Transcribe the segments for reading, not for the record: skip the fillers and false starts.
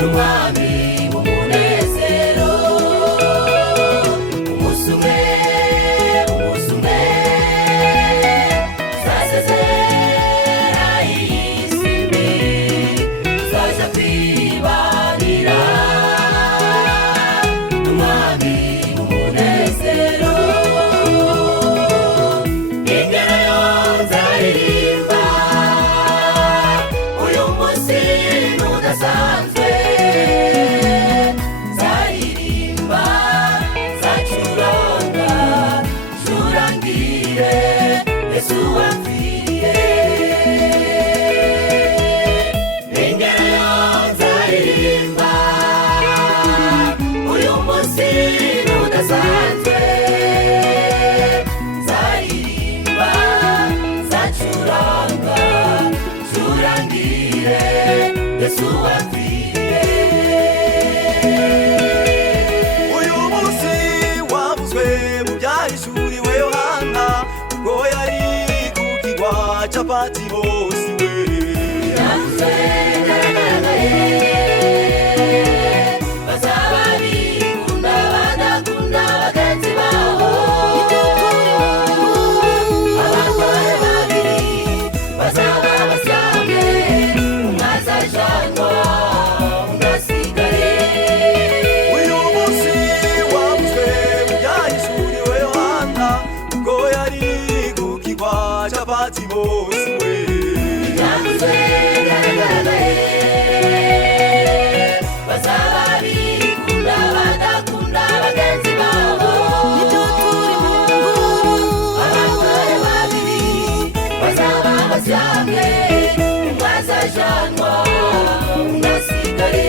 n'umwami w'umunezero. Umunsi umwe uzasezera iyi si mbi, tuzaja kwibanira n'umwami w'umunezero. Ingero nzaririmba uyu munsi udasanzwe, nzaririmba nzacuranga ncurangire Yesu wapfiriye. Ingero nzaririmba uyu munsi udasanzwe, nzaririmba nzacuranga ncurangire Yesu wapfiriye. Uyu munsi wavuzwe mu byahishuriwe Yohana, ubwo yari ku kigwa cya Patimosi we. Yavuzwe byaragaragaye, bazaba bikunda badakunda bagenzi babo. Abagore babiri bazaba baryamye, umwe azajanwa undi asigare. Uyu munsi wavuzwe mu byahishuriwe Yohana, ubwo yari ku kigwa cya Patimosi we. Yavuzwe byaragaragaye, bazaba bikunda badakunda bagenzi babo. Abagore babiri bazaba baryamye, umwe azajanwa undi asigare.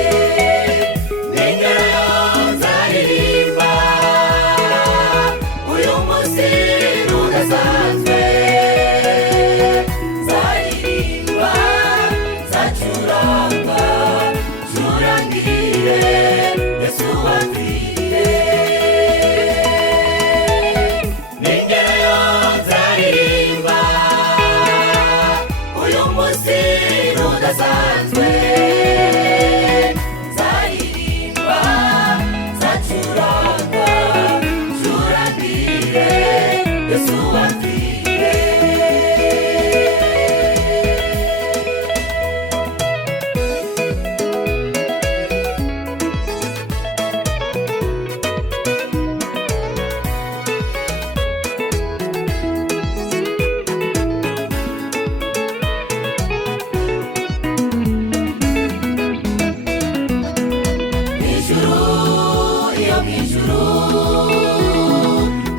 N'ingero nzaririmba uyu munsi udasanzwe, nzaririmba nzacuranga ncurangire Yesu wapfiriye. N'ingero nzaririmba uyu munsi udasanzwe, nzaririmba nzacuranga ncurangire Yesu wapfiriye. Mw'ijuru, iyo mw'ijuru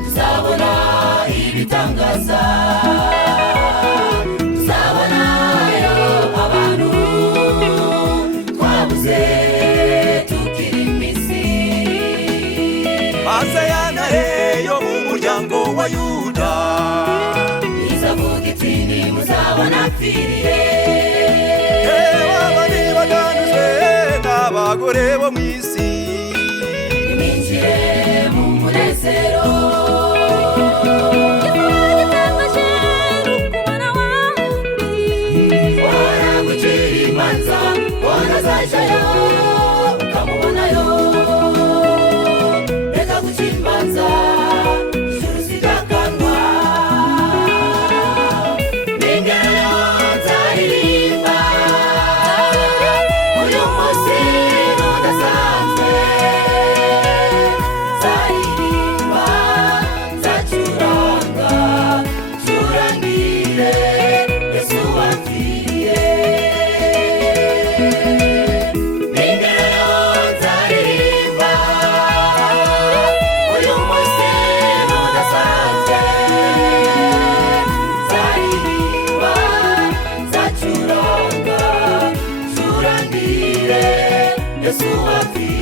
tuzabona ibitangaza, tuzabonayo abantu twabuze tukiri mw'isi. Maze ya ntare yo mu muryango wa Yuda izavuga iti ntimuzabona apfiriye. abandi baganuzwe n'abagore bo mu isi. Nimwinjire mu munezero. Wahora gucira imanza, wahora azajayo ukamubonayo. Reka guca imanza, ijuru zidakanwa. N'ingero nzaririmba uyu munsi udasanzwe, nzaririmba nzacuranga ncurangire Yesu wapfiriye. N'ingero nzaririmba uyu munsi udasanzwe, nzaririmba nzacuranga ncurangire Yesu wapfiriye.